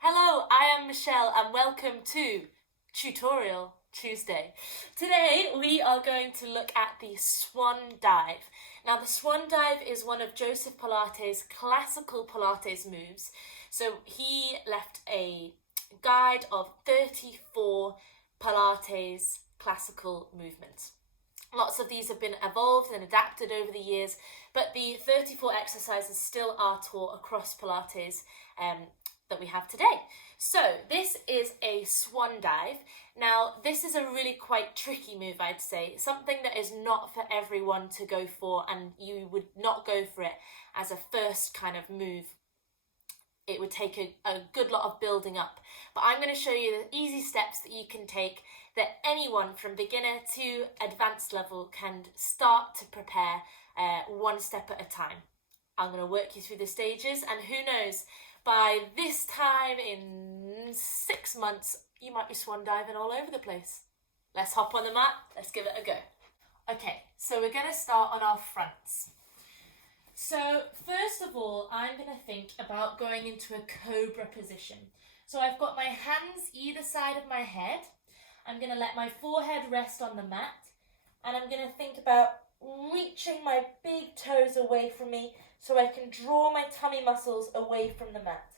Hello, I am Michelle and welcome to Tutorial Tuesday. Today we are going to look at the Swan dive. Now the Swan dive is one of Joseph Pilates' classical Pilates moves. So he left a guide of 34 Pilates classical movements. Lots of these have been evolved and adapted over the years, but the 34 exercises still are taught across Pilates that we have today. So this is a swan dive. Now this is a really quite tricky move, I'd say, something that is not for everyone to go for, and you would not go for it as a first kind of move. It would take a good lot of building up, but I'm going to show you the easy steps that you can take that anyone from beginner to advanced level can start to prepare one step at a time. I'm going to work you through the stages, and who knows, by this time in 6 months, you might be swan diving all over the place. Let's hop on the mat, let's give it a go. Okay, so we're going to start on our fronts. So first of all, I'm going to think about going into a cobra position. So I've got my hands either side of my head. I'm going to let my forehead rest on the mat, and I'm going to think about reaching my big toes away from me so I can draw my tummy muscles away from the mat.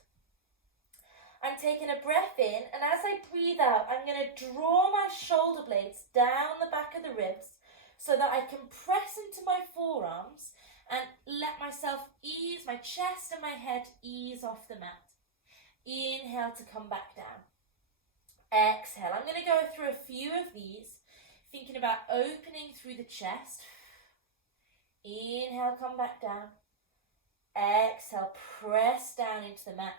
I'm taking a breath in, and as I breathe out, I'm going to draw my shoulder blades down the back of the ribs so that I can press into my forearms and let myself ease, my chest and my head ease off the mat. Inhale to come back down. Exhale. I'm going to go through a few of these, thinking about opening through the chest. Inhale, come back down. Exhale, press down into the mat.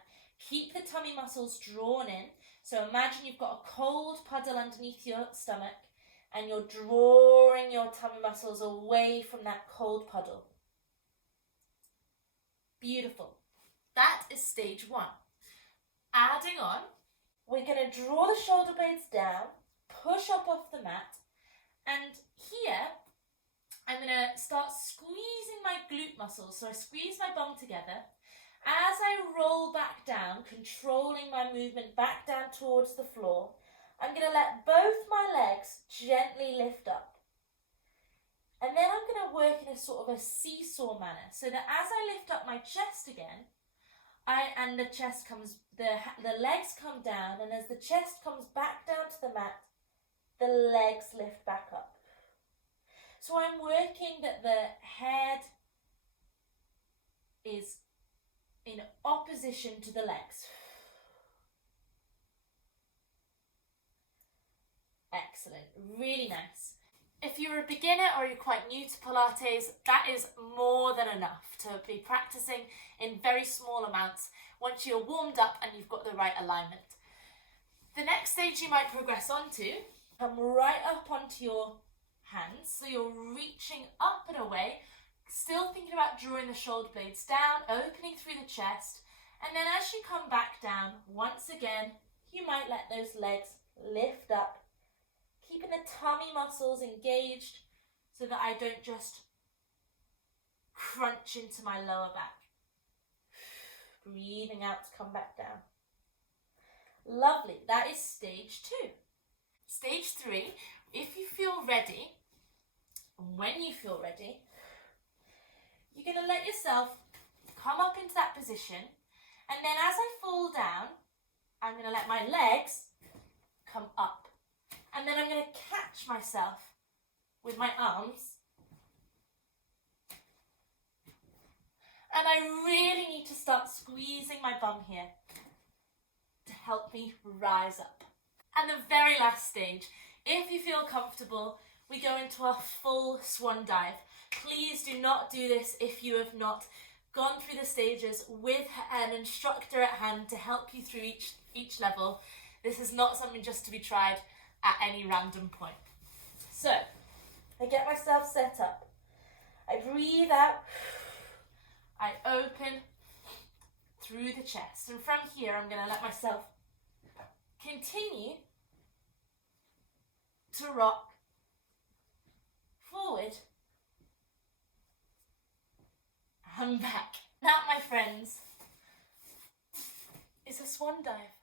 Keep the tummy muscles drawn in. So imagine you've got a cold puddle underneath your stomach and you're drawing your tummy muscles away from that cold puddle. Beautiful. That is stage one. Adding on, we're going to draw the shoulder blades down, push up off the mat, and here I'm going to start squeezing my glute muscles. So I squeeze my bum together. As I roll back down, controlling my movement back down towards the floor, I'm going to let both my legs gently lift up. And then I'm going to work in a sort of a seesaw manner, so that as I lift up my chest again, and the chest comes, the legs come down, and as the chest comes back down to the mat, the legs lift back up. So I'm working that the head is in opposition to the legs. Excellent, really nice. If you're a beginner or you're quite new to Pilates, that is more than enough to be practicing in very small amounts once you're warmed up and you've got the right alignment. The next stage you might progress onto, come right up onto your hands, so you're reaching up and away, still thinking about drawing the shoulder blades down, opening through the chest, and then as you come back down, once again, you might let those legs lift up, keeping the tummy muscles engaged so that I don't just crunch into my lower back. Breathing out to come back down. Lovely, that is stage 2. Stage 3, if you feel ready, and when you feel ready, you're going to let yourself come up into that position, and then as I fall down, I'm going to let my legs come up. And then I'm going to catch myself with my arms. And I really need to start squeezing my bum here to help me rise up. And the very last stage, if you feel comfortable, we go into a full swan dive. Please do not do this if you have not gone through the stages with an instructor at hand to help you through each level. This is not something just to be tried at any random point. So, I get myself set up. I breathe out. I open through the chest. And from here, I'm going to let myself continue to rock forward and back. That, my friends, is a swan dive.